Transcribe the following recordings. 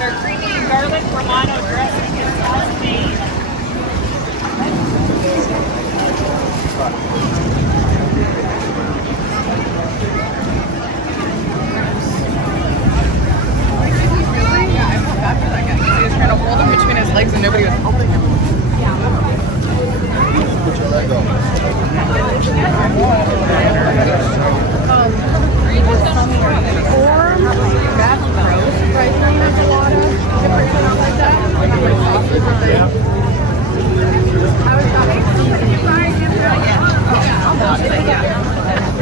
Their creamy garlic Romano dressing is sauce made. He was trying to hold him between his legs and nobody was helping him. Put your leg up.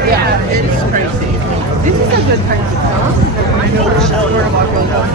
Yeah, it is pricey. This is a good price, though. I know we're about to go down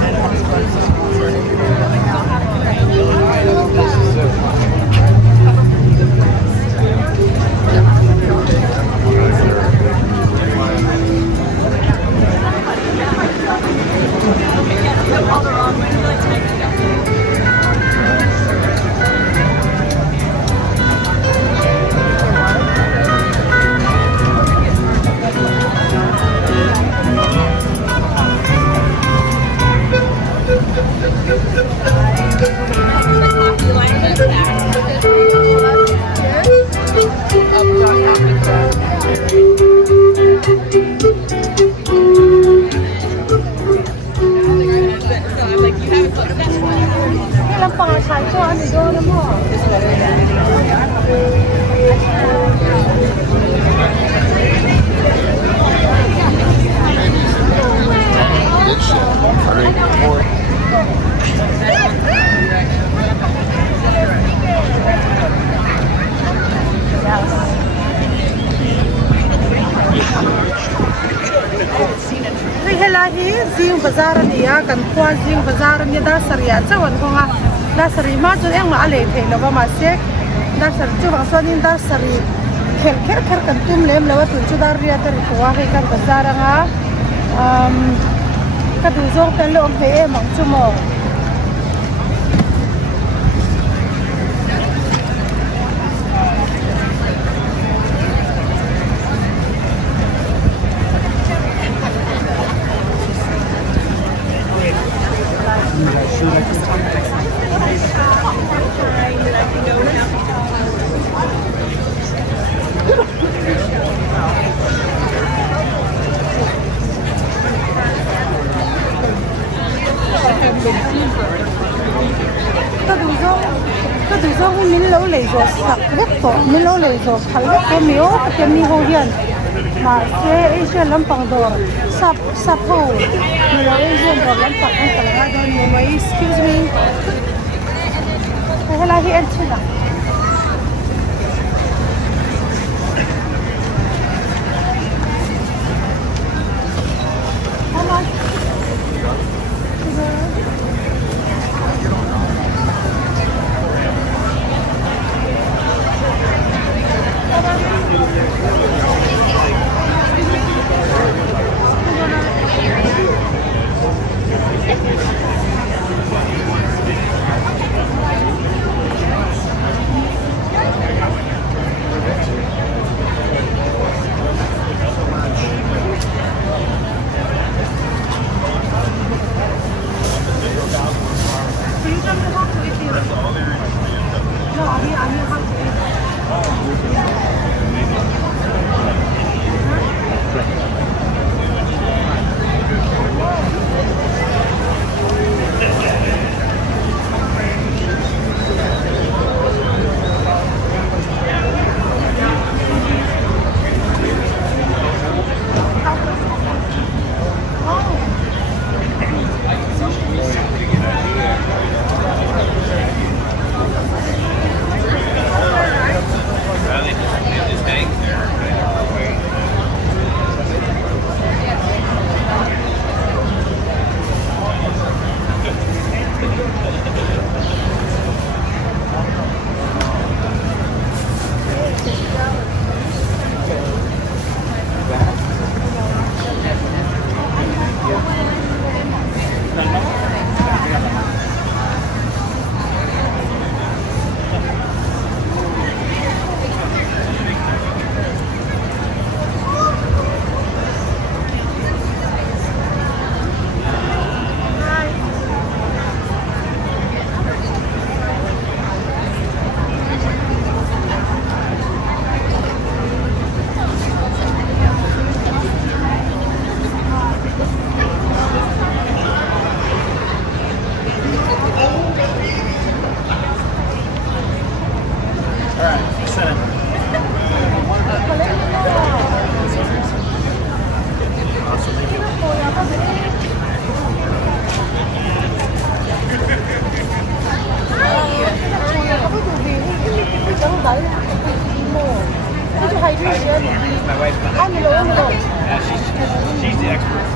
Zing bazaar niya kan kuan zing bazaar niya dasar ya cawan ko nga dasar ma jo yang ma ale the lo ba ma se dasar chu ba so nin dasar khel kher kan tum lem lo tu chu dar ria tar ko wa he kan bazaar nga ka du zo tan lo pe mang chu mo cái tự do cái miếng lẩu lấy rồi sặc rất tốt miếng lẩu lấy rồi thấy rất cái miếu cái mi hồ hiền mà cái làm bằng đồ sập sập hồ miếng lẩu Asian đồ làm bằng cái cái là đơn mà mấy excuse me cái là hiện chưa nào My wife's behind me. Yeah, she's the expert.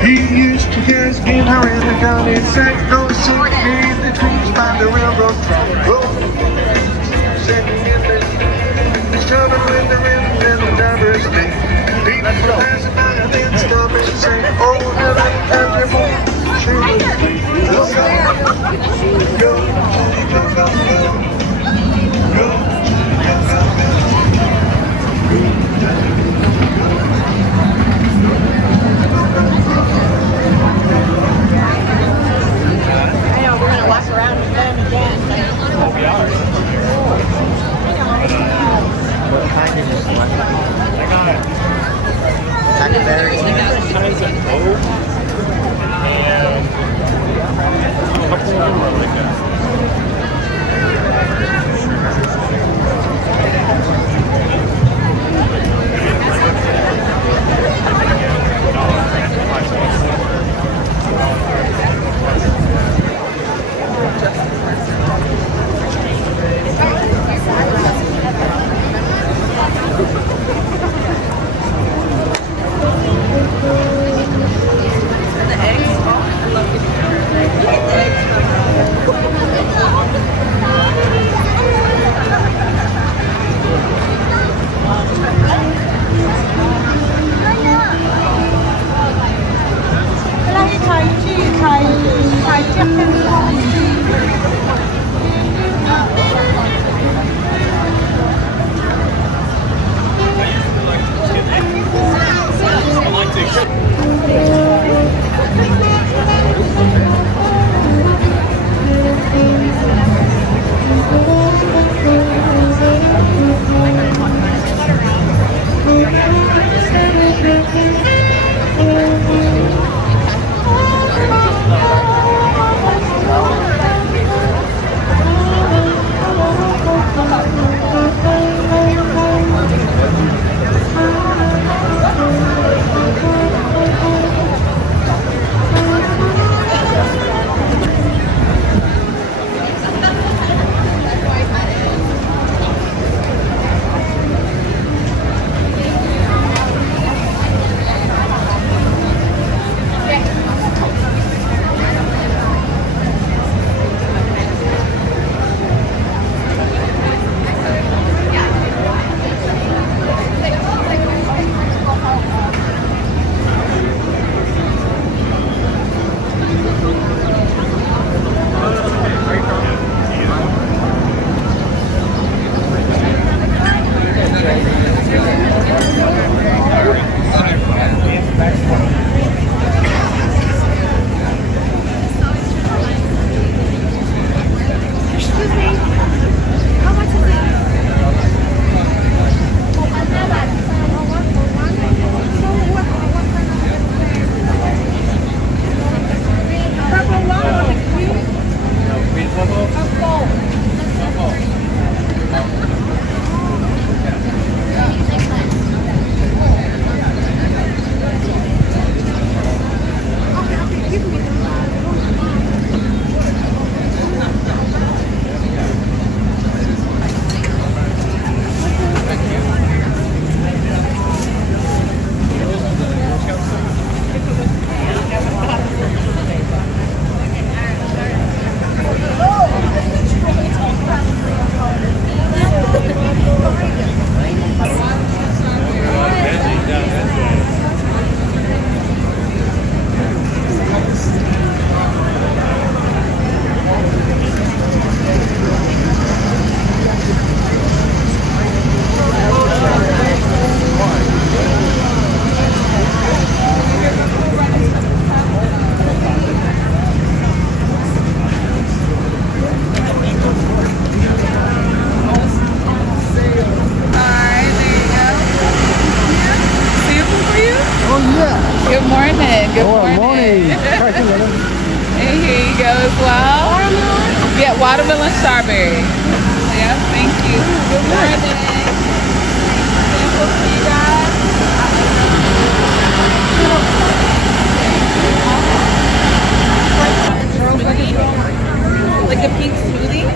He used to just get her in the county sex, no suit in the trees by the railroad track. Sitting in the trouble with the rhythm and the diversity. People passing by and then stop and say, oh, heaven, everyone, surely go, go, go, go, go, I know, we're gonna walk around with them again. Oh, we are. What kind is this one? I got Blackberry. different kinds of oak and a couple of them are like a I like to Good morning. Good morning. And here you go as well. Yeah, watermelon strawberry. Yeah, thank you. Good morning. We'll see you guys. Like a pink smoothie?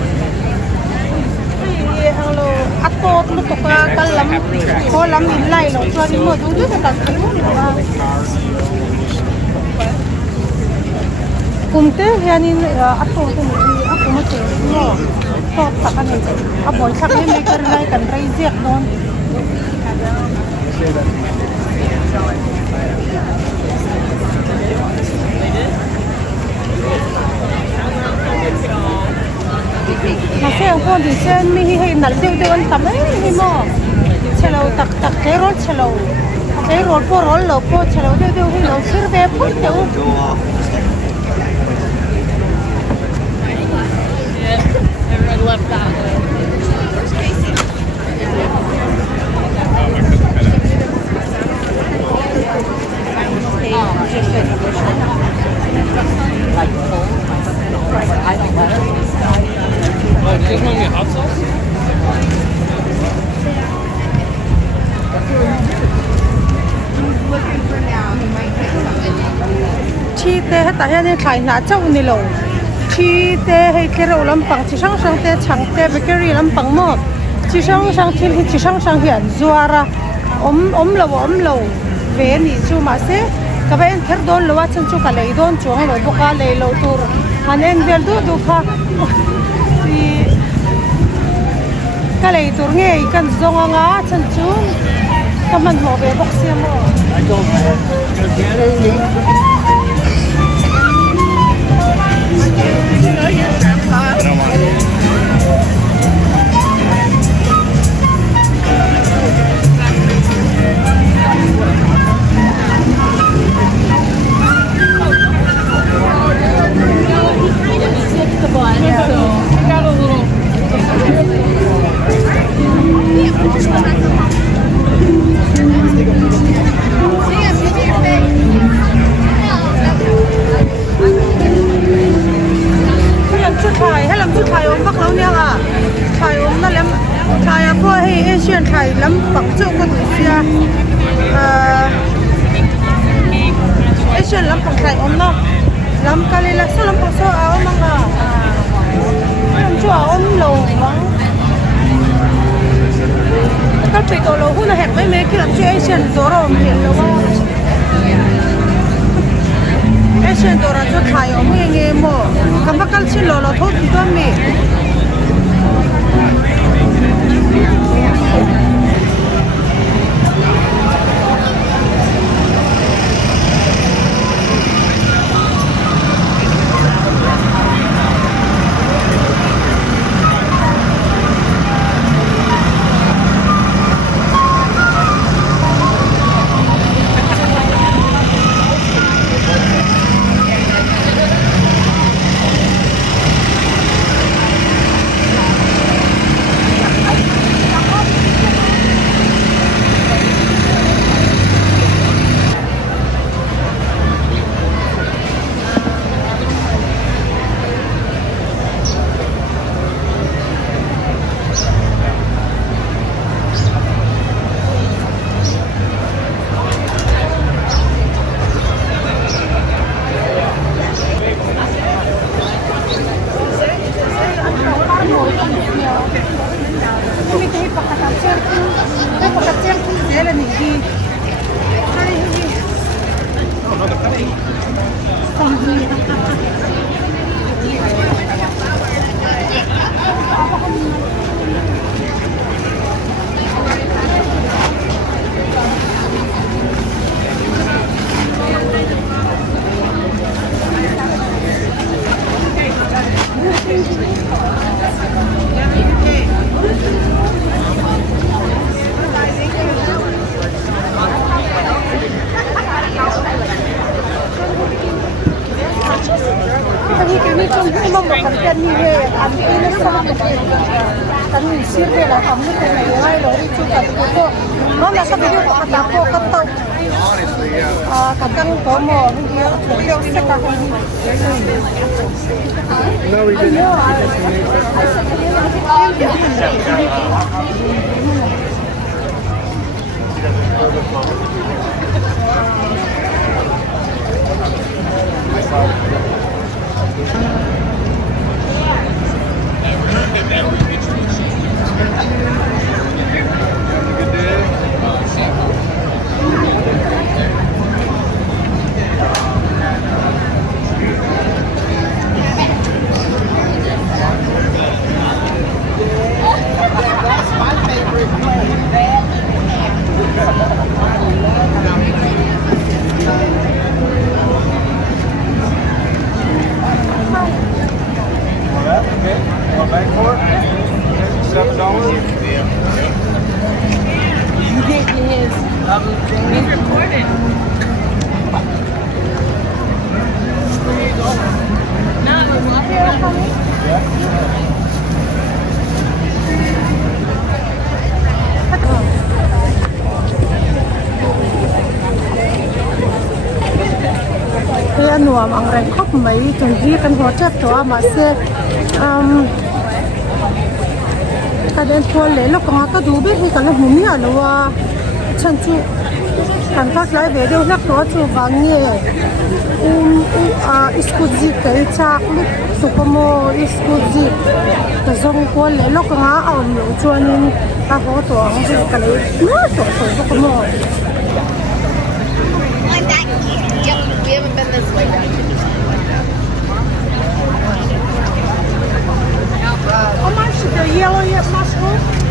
Ako tutok ka kalam ko lam nilay lo so ni mo tu sa tas kumte yanin ako tu ako mo tu mo to ta kan ni aboy sa kan ni karnay kan raizek don Kasi ang condition mihi nal dew dew ang tamay ni mo. Chalo tak tak kerol chalo. Kerol po rol lo po chalo dew dew hin lo sirve po dew. Everyone left that way. ta hian in thlai hna chau ni lo thi te hei tlero lampang chi sang sang te chang te bakery lampang mo chi sang sang thil hi chi sang sang hian zuara om lo ve ni chu ma se ka ben ther don lo wa chan chu ka lei don chuang lo boka lei lo tur hanen vel du kha i ka lei tur nge kan zonga nga chan chu ka man mo be bok sia mo lắm bằng chỗ con người xia Asian lắm bằng thành ông nó lắm cái này là sao lắm bằng số áo mà lắm chỗ ông lầu vắng các vị tổ lầu cũng là hẹp mấy cái làm cho Asian tổ rồi hiện lầu Asian tổ là cho thải ông nghe mò cảm giác cái xin lầu là thôi thì tôi mì No, we didn't. nuam ang reng khop mai chung hi kan ho chat to ama se ka den thol le lo ka du be hi kan hum ya lo wa chan chu kan phát lại về đâu lắc đó chu vàng nhẹ iskuji cái chak lúc tụ como iskuji cái dòng quân lấy lúc ngã ở nhiều cho nên ta có tổ cái lấy nó tổ tụ como Yep, we haven't been this way yet. how much the yellow mushroom?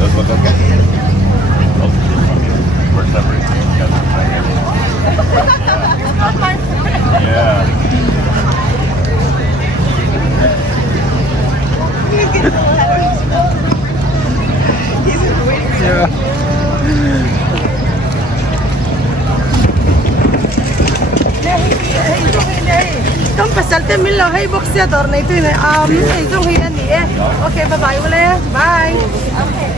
Those look okay. We're separated. Yeah. Don't pasalte milo hey boxeador na ito na hey itong hiyan ni okay bye bye wala bye